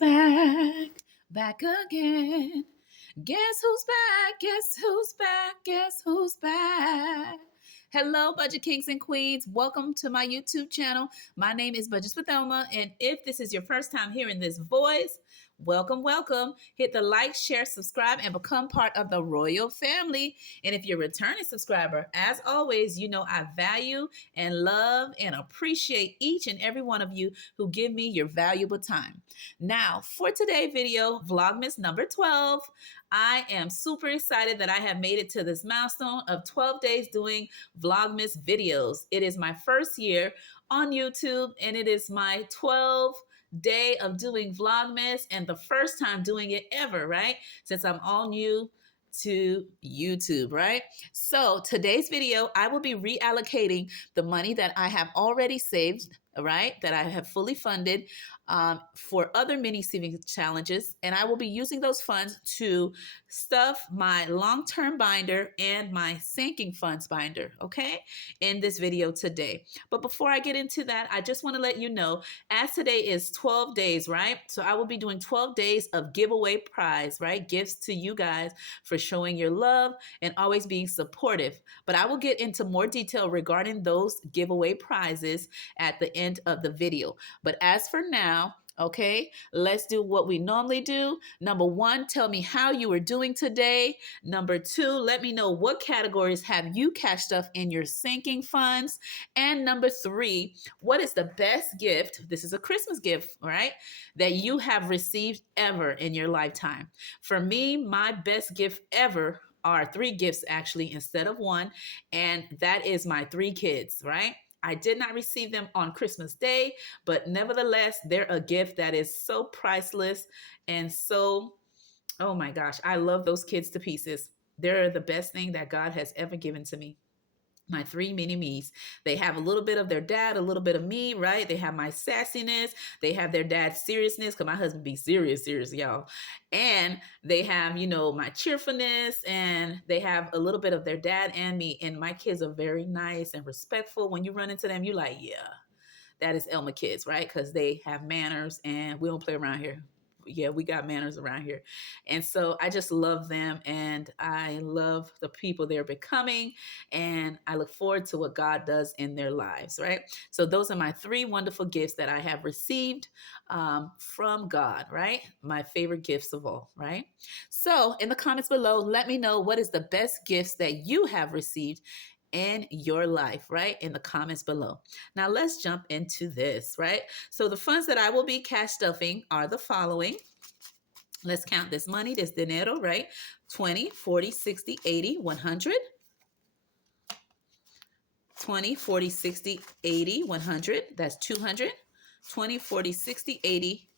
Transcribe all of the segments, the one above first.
Back, back again. Guess who's back? Guess who's back? Guess who's back? Hello, Budget Kings and Queens. Welcome to my YouTube channel. My name is Budgets with Elma, and if this is your first time hearing this voice, welcome, welcome. Hit the like, share, subscribe, and become part of the royal family. And if you're a returning subscriber, as always, you know I value and love and appreciate each and every one of you who give me your valuable time. Now, for today's video, Vlogmas number 12, I am super excited that I have made it to this milestone of 12 days doing Vlogmas videos. It is my first year on YouTube, and it is my 12th day of doing Vlogmas and the first time doing it ever, right? Since I'm all new to YouTube, right? So today's video, I will be reallocating the money that I have already saved, right? That I have fully funded for other mini savings challenges. And I will be using those funds to stuff my long-term binder and my sinking funds binder, okay, in this video today. But before I get into that, I just want to let you know, as today is 12 days, right? So I will be doing 12 days of giveaway prize, right? Gifts to you guys for showing your love and always being supportive. But I will get into more detail regarding those giveaway prizes at the end of the video. But as for now, okay, let's do what we normally do. Number one, tell me how you are doing today. Number two, let me know what categories have you cashed up in your sinking funds. And number three, what is the best gift? This is a Christmas gift, right? That you have received ever in your lifetime. For me, my best gift ever are three gifts actually instead of one. And that is my three kids, right? I did not receive them on Christmas Day, but nevertheless, they're a gift that is so priceless and so, oh my gosh, I love those kids to pieces. They're the best thing that God has ever given to me. My three mini me's. They have a little bit of their dad, a little bit of me, right? They have my sassiness. They have their dad's seriousness, because my husband be serious, y'all. And they have, you know, my cheerfulness, and they have a little bit of their dad and me. And my kids are very nice and respectful. When you run into them, you're like, yeah, that is Elma kids, right? Because they have manners and we don't play around here. Yeah, we got manners around here. And so I just love them, and I love the people they're becoming, and I look forward to what God does in their lives, right? So those are my three wonderful gifts that I have received from God, right? My favorite gifts of all, right? So in the comments below, let me know what is the best gifts that you have received in your life, right? In the comments below. Now let's jump into this, right? So the funds that I will be cash stuffing are the following. Let's count this money, this dinero, right? 20, 40, 60, 80, 100. 20, 40, 60, 80, 100. That's 200. 20, 40, 60, 80,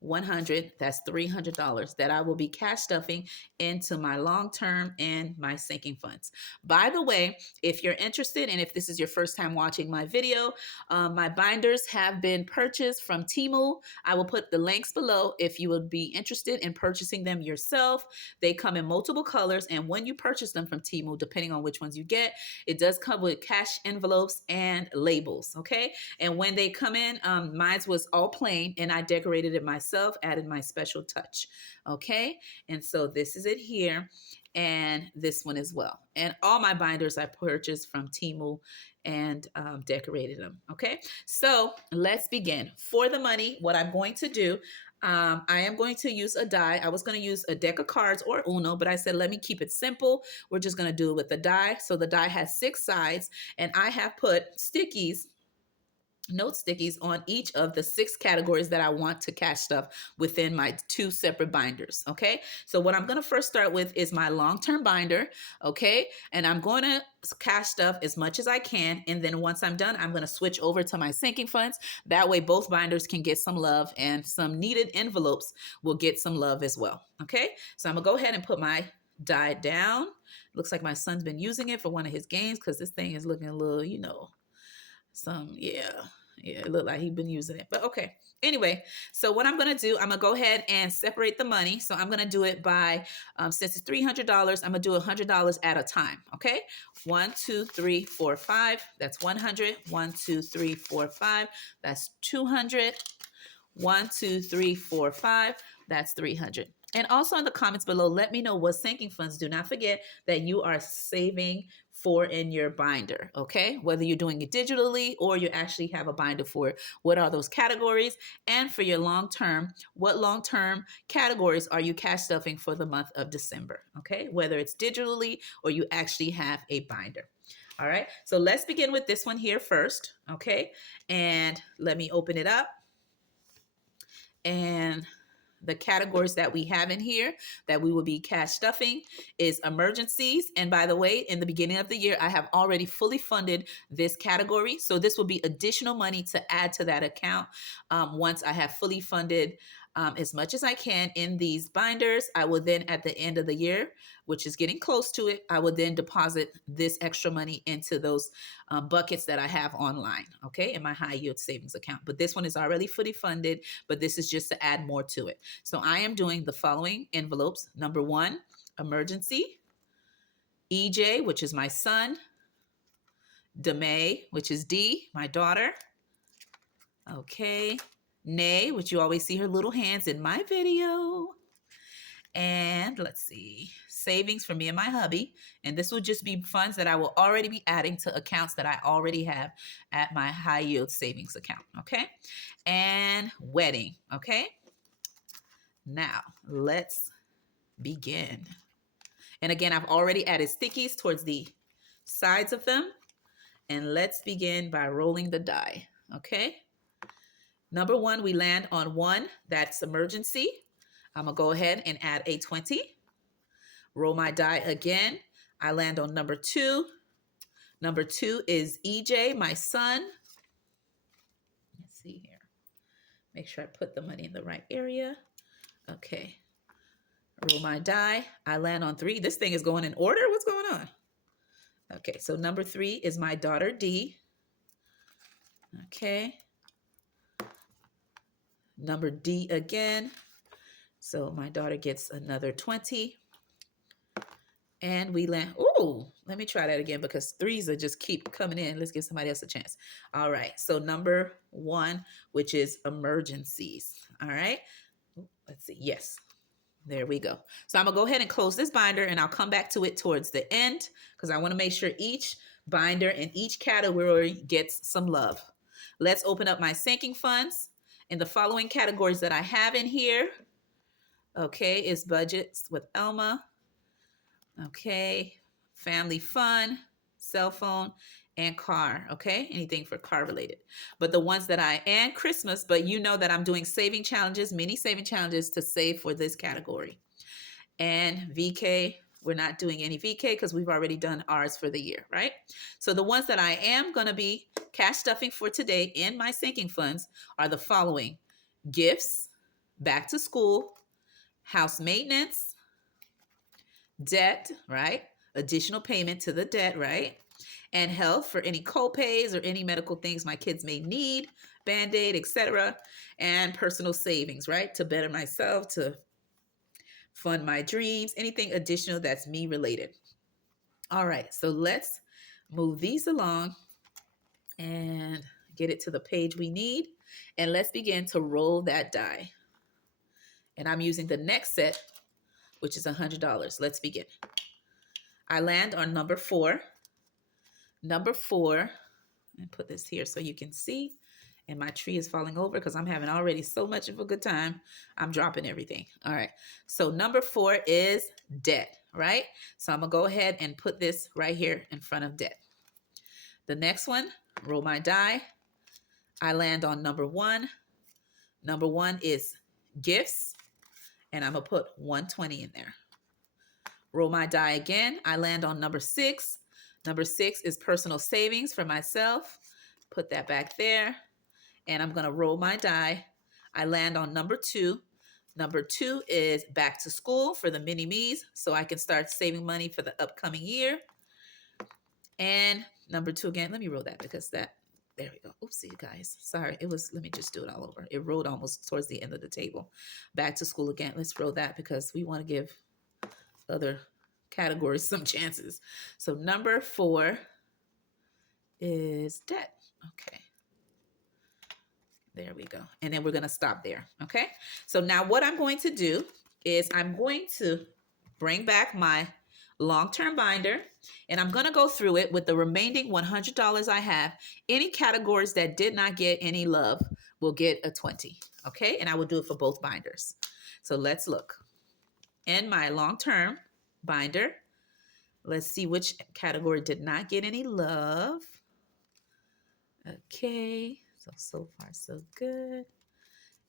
100. That's $300 that I will be cash stuffing into my long-term and my sinking funds. By the way, if you're interested, and if this is your first time watching my video, my binders have been purchased from Temu. I will put the links below if you would be interested in purchasing them yourself. They come in multiple colors, and when you purchase them from Temu, depending on which ones you get, it does come with cash envelopes and labels, okay? And when they come in, mine was all plain, and I decorated it myself, added my special touch, okay? And so this is it here, and this one as well. And all my binders I purchased from Temu and decorated them, okay? So let's begin. For the money, what I'm going to do, I am going to use a die. I was going to use a deck of cards or Uno, but I said, let me keep it simple. We're just going to do it with the die. So the die has 6 sides, and I have put stickies, note stickies on each of the 6 categories that I want to cash stuff within my 2 separate binders, okay? So what I'm going to first start with is my long-term binder, okay? And I'm going to cash stuff as much as I can, and then once I'm done, I'm going to switch over to my sinking funds. That way both binders can get some love, and some needed envelopes will get some love as well, okay? So I'm going to go ahead and put my die down. Looks like my son's been using it for one of his games, because this thing is looking a little, you know, yeah, it looked like he'd been using it, but okay. Anyway, so what I'm going to do, I'm going to go ahead and separate the money. So I'm going to do it by, since it's $300, I'm going to do $100 at a time, okay? 1, 2, 3, 4, 5. That's 100. 1, 2, 3, 4, 5. That's 200. 1, 2, 3, 4, 5. That's 300. And also in the comments below, let me know what sinking funds. Do not forget that you are saving for in your binder, okay? Whether you're doing it digitally or you actually have a binder for it. What are those categories? And for your long-term, what long-term categories are you cash stuffing for the month of December, okay? Whether it's digitally or you actually have a binder. All right, so let's begin with this one here first, okay? And let me open it up. And the categories that we have in here that we will be cash stuffing is emergencies. And by the way, in the beginning of the year, I have already fully funded this category. So this will be additional money to add to that account once I have fully funded as much as I can in these binders. I will then at the end of the year, which is getting close to it, I will then deposit this extra money into those buckets that I have online, okay, in my high yield savings account. But this one is already fully funded, but this is just to add more to it. So I am doing the following envelopes. Number 1, emergency. EJ, which is my son. Demay, which is D, my daughter. Okay. Nay, which you always see her little hands in my video. And let's see, savings for me and my hubby. And this will just be funds that I will already be adding to accounts that I already have at my high yield savings account. Okay. And wedding. Okay. Now let's begin. And again, I've already added stickies towards the sides of them. And let's begin by rolling the die. Okay. Number 1, we land on 1. That's emergency. I'm going to go ahead and add a 20. Roll my die again. I land on number 2. Number 2 is EJ, my son. Let's see here. Make sure I put the money in the right area. Okay. Roll my die. I land on 3. This thing is going in order. What's going on? Okay, so number 3 is my daughter D. Okay. Number D again. So my daughter gets another 20. And we land. Ooh, let me try that again because 3s are just keep coming in. Let's give somebody else a chance. All right. So number 1, which is emergencies. All right. Let's see. Yes. There we go. So I'm going to go ahead and close this binder and I'll come back to it towards the end because I want to make sure each binder and each category gets some love. Let's open up my sinking funds. In the following categories that I have in here, okay, is budgets with Elma. Okay, family fun, cell phone, and car. Okay, anything for car related. But the ones that and Christmas, but you know that I'm doing saving challenges, mini saving challenges to save for this category. And VK, we're not doing any VK because we've already done ours for the year, right? So the ones that I am going to be cash stuffing for today in my sinking funds are the following: gifts, back to school, house maintenance, debt, right? Additional payment to the debt, right? And health for any co-pays or any medical things my kids may need, Band-Aid, etc. And personal savings, right? To better myself, to fund my dreams, anything additional that's me related. All right, so let's move these along and get it to the page we need. And let's begin to roll that die. And I'm using the next set, which is $100. Let's begin. I land on number 4. Number 4, and put this here so you can see. And my tree is falling over because I'm having already so much of a good time. I'm dropping everything. All right. So number 4 is debt, right? So I'm going to go ahead and put this right here in front of debt. The next one, roll my die. I land on number 1. Number 1 is gifts. And I'm going to put 120 in there. Roll my die again. I land on number 6. Number 6 is personal savings for myself. Put that back there. And I'm going to roll my die. I land on number 2. Number 2 is back to school for the mini-me's so I can start saving money for the upcoming year. And number 2 again, let me roll that because there we go. Oopsie, guys. Sorry, let me just do it all over. It rolled almost towards the end of the table. Back to school again. Let's roll that because we want to give other categories some chances. So number 4 is debt. Okay. There we go. And then we're going to stop there. Okay. So now what I'm going to do is I'm going to bring back my long-term binder, and I'm going to go through it with the remaining $100 I have. Any categories that did not get any love will get a 20. Okay. And I will do it for both binders. So let's look. In my long-term binder, let's see which category did not get any love. Okay. So far, so good.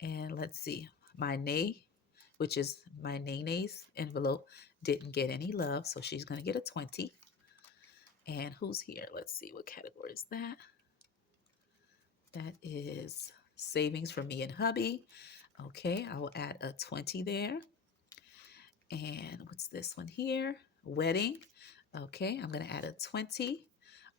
And let's see, my nay, which is my Nene-Nay's envelope, didn't get any love, so she's going to get a 20. And who's here? Let's see, what category is that? That is savings for me and hubby. Okay, I will add a 20 there. And what's this one here? Wedding. Okay, I'm going to add a 20.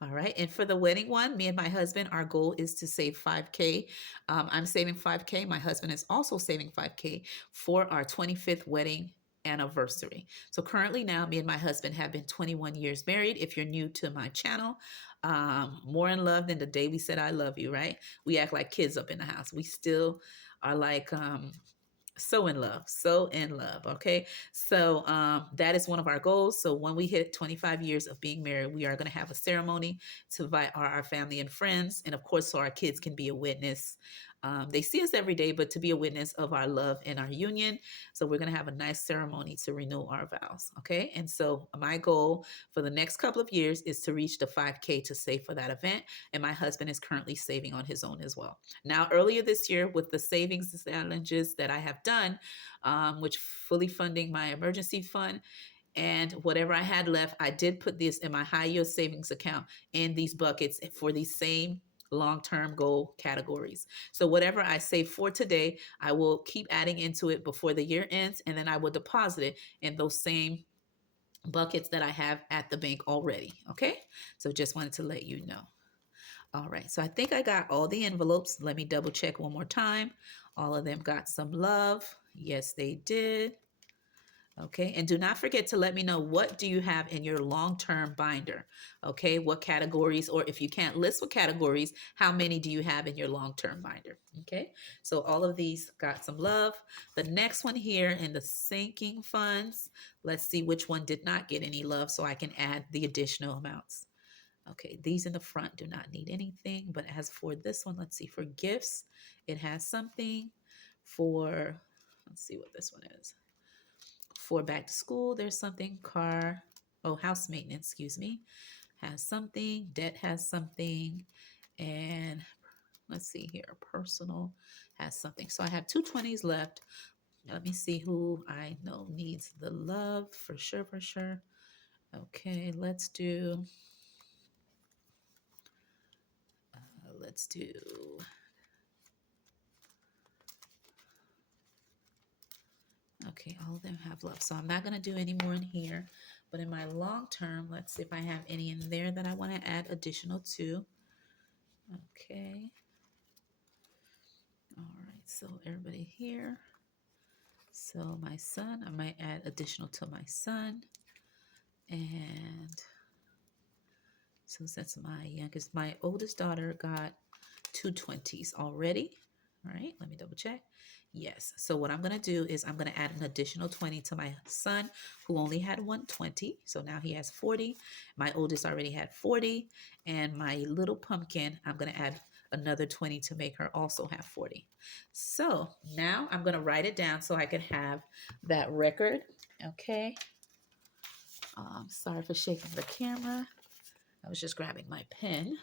All right. And for the wedding one, me and my husband, our goal is to save 5K. I'm saving 5K. My husband is also saving 5K for our 25th wedding anniversary. So currently now, me and my husband have been 21 years married. If you're new to my channel, more in love than the day we said I love you, right? We act like kids up in the house. We still are like so in love, so in love. Okay, so that is one of our goals. So when we hit 25 years of being married, we are going to have a ceremony to invite our family and friends, and of course so our kids can be a witness. They see us every day, but to be a witness of our love and our union. So we're going to have a nice ceremony to renew our vows. Okay, and so my goal for the next couple of years is to reach the 5K to save for that event, and my husband is currently saving on his own as well. Now, earlier this year, with the savings challenges that I have done, which fully funding my emergency fund and whatever I had left, I did put this in my high yield savings account in these buckets for these same long-term goal categories. So whatever I save for today, I will keep adding into it before the year ends, and then I will deposit it in those same buckets that I have at the bank already. Okay, so just wanted to let you know. All right, so I think I got all the envelopes. Let me double check one more time. All of them got some love. Yes, they did. Okay, and do not forget to let me know, what do you have in your long-term binder? Okay, what categories, or if you can't list what categories, how many do you have in your long-term binder? Okay, so all of these got some love. The next one here in the sinking funds, let's see which one did not get any love so I can add the additional amounts. Okay, these in the front do not need anything, but as for this one, let's see, for gifts, it has something. For, let's see what this one is. For back to school, there's something. Car, oh, house maintenance, excuse me, has something. Debt has something. And let's see here, personal has something. So I have two 20s left. Let me see who I know needs the love for sure, for sure. Okay, let's do, okay, all of them have love. So I'm not going to do any more in here. But in my long term, let's see if I have any in there that I want to add additional to. Okay. All right, so everybody here. So my son, I might add additional to my son. And so that's my youngest. My oldest daughter got two 20s already. All right, let me double check. Yes. So what I'm going to do is I'm going to add an additional 20 to my son, who only had 120. So now he has 40. My oldest already had 40. And my little pumpkin, I'm going to add another 20 to make her also have 40. So now I'm going to write it down so I can have that record. Okay. Sorry for shaking the camera. I was just grabbing my pen.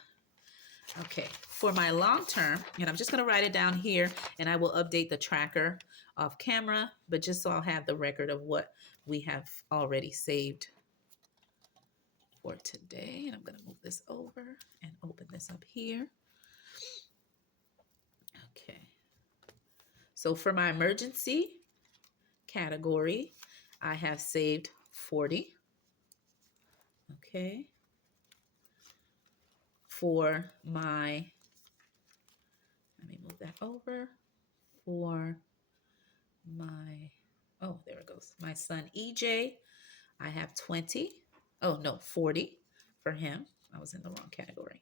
Okay, for my long term, and I'm just going to write it down here, and I will update the tracker off camera, but just so I'll have the record of what we have already saved for today. And I'm going to move this over and open this up here. Okay, so for my emergency category, I have saved 40. Okay, for my, let me move that over, for my, oh, there it goes, my son EJ, I have 20. Oh, no, 40 for him. I was in the wrong category.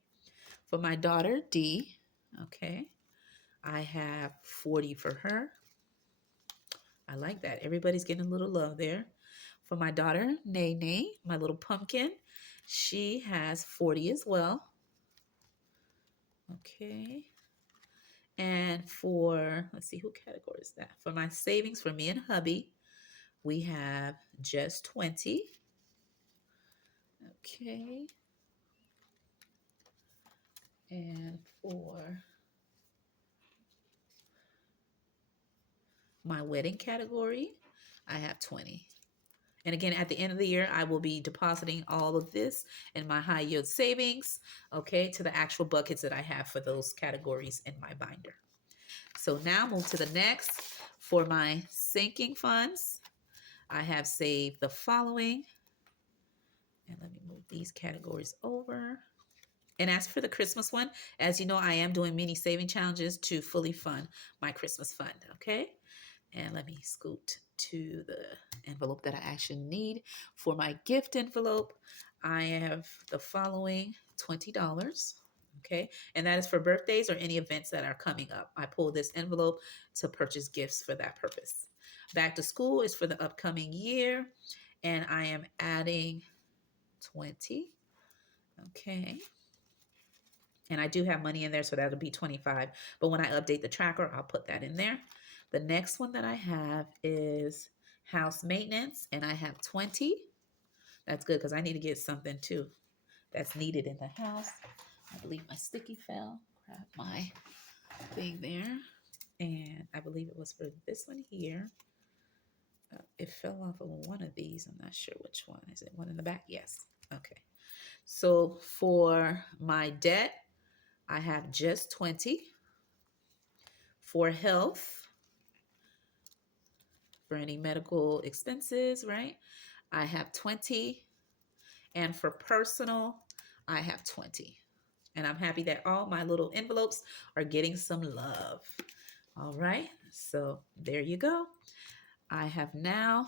For my daughter D, okay, I have 40 for her. I like that. Everybody's getting a little love there. For my daughter, Nene, my little pumpkin, she has 40 as well. Okay. And for, let's see, who category is that? For my savings for me and hubby, we have just 20. Okay. And for my wedding category, I have 20. And again, at the end of the year, I will be depositing all of this in my high yield savings, okay, to the actual buckets that I have for those categories in my binder. So now move to the next. For my sinking funds, I have saved the following. And let me move these categories over. And as for the Christmas one, as you know, I am doing mini saving challenges to fully fund my Christmas fund, okay? And let me scoot to the envelope that I actually need. For my gift envelope, I have the following $20, okay? And that is for birthdays or any events that are coming up. I pull this envelope to purchase gifts for that purpose. Back to school is for the upcoming year, and I am adding 20, okay? And I do have money in there, so that'll be 25. But when I update the tracker, I'll put that in there. The next one that I have is house maintenance, and I have 20. That's good because I need to get something too that's needed in the house. I believe my sticky fell. Grab my thing there. And I believe it was for this one here. It fell off of one of these. I'm not sure which one. Is it one in the back? Yes. Okay. So for my debt, I have just 20. For health, for any medical expenses, right? I have 20. And for personal, I have 20. And I'm happy that all my little envelopes are getting some love. All right. So there you go. I have now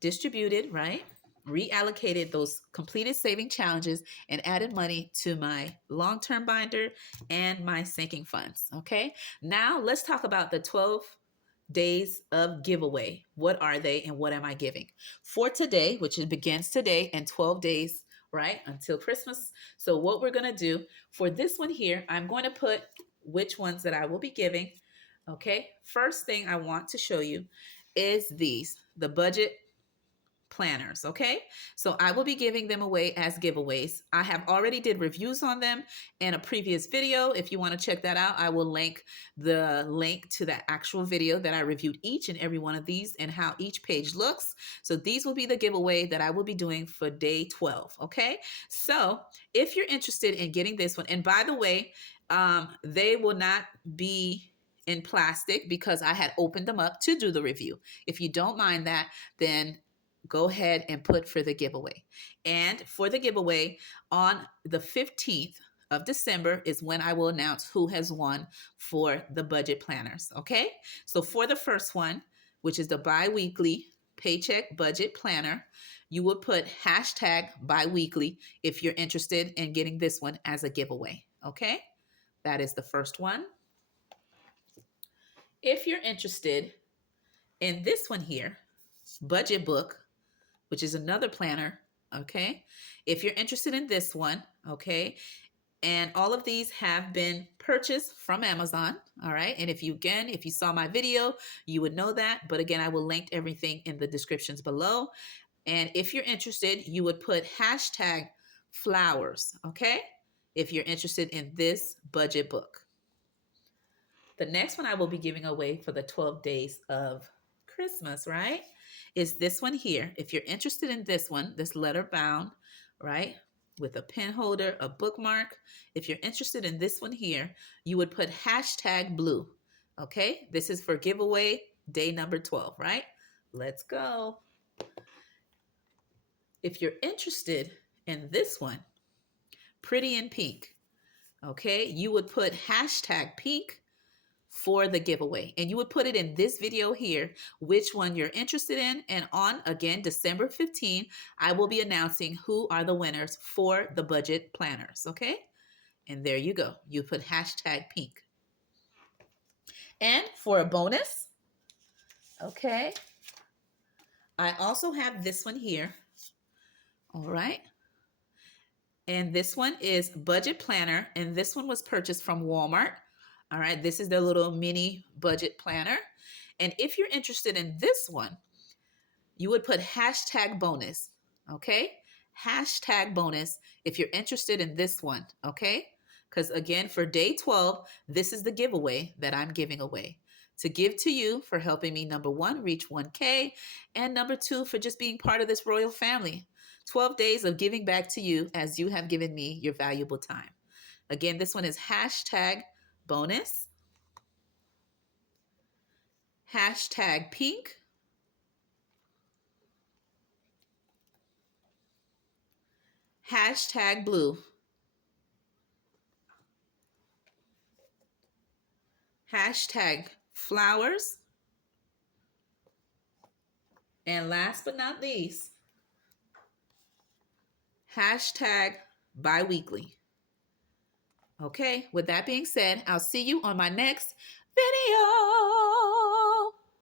distributed, right? Reallocated those completed saving challenges and added money to my long-term binder and my sinking funds. Okay. Now let's talk about the 12 days of giveaway. What are they and what am I giving? For today, which begins today and 12 days, right, until Christmas. So what we're going to do for this one here, I'm going to put which ones that I will be giving. Okay. First thing I want to show you is the budget planners. Okay. So I will be giving them away as giveaways. I have already did reviews on them in a previous video. If you want to check that out, I will link the link to the actual video that I reviewed each and every one of these and how each page looks. So these will be the giveaway that I will be doing for day 12. Okay. So if you're interested in getting this one, and by the way, they will not be in plastic because I had opened them up to do the review. If you don't mind that, then go ahead and put for the giveaway. And for the giveaway on the 15th of December is when I will announce who has won for the budget planners. Okay. So for the first one, which is the bi-weekly paycheck budget planner, you will put hashtag bi-weekly if you're interested in getting this one as a giveaway. Okay. That is the first one. If you're interested in this one here, budget book, which is another planner. Okay. If you're interested in this one, okay. And all of these have been purchased from Amazon. All right. And if you saw my video, you would know that. But again, I will link everything in the descriptions below. And if you're interested, you would put hashtag flowers. Okay. If you're interested in this budget book. The next one I will be giving away for the 12 days of Christmas, right, is this one here. If you're interested in this one, this letter bound, right, with a pen holder, a bookmark, if you're interested in this one here, you would put hashtag blue. Okay, this is for giveaway day number 12, right? Let's go. If you're interested in this one, pretty in pink, okay, you would put hashtag pink for the giveaway. And you would put it in this video here, which one you're interested in. And on, again, December 15, I will be announcing who are the winners for the budget planners. Okay. And there you go. You put hashtag pink. And for a bonus, okay, I also have this one here. All right. And this one is Budget Planner. And this one was purchased from Walmart. All right. This is their little mini budget planner. And if you're interested in this one, you would put hashtag bonus. Okay. Hashtag bonus if you're interested in this one. Okay. Because again, for day 12, this is the giveaway that I'm giving away to give to you for helping me, number one, reach 1K, and number two, for just being part of this royal family. 12 days of giving back to you as you have given me your valuable time. Again, this one is hashtag bonus, hashtag pink, hashtag blue, hashtag flowers, and last but not least, hashtag biweekly. Okay, with that being said, I'll see you on my next video.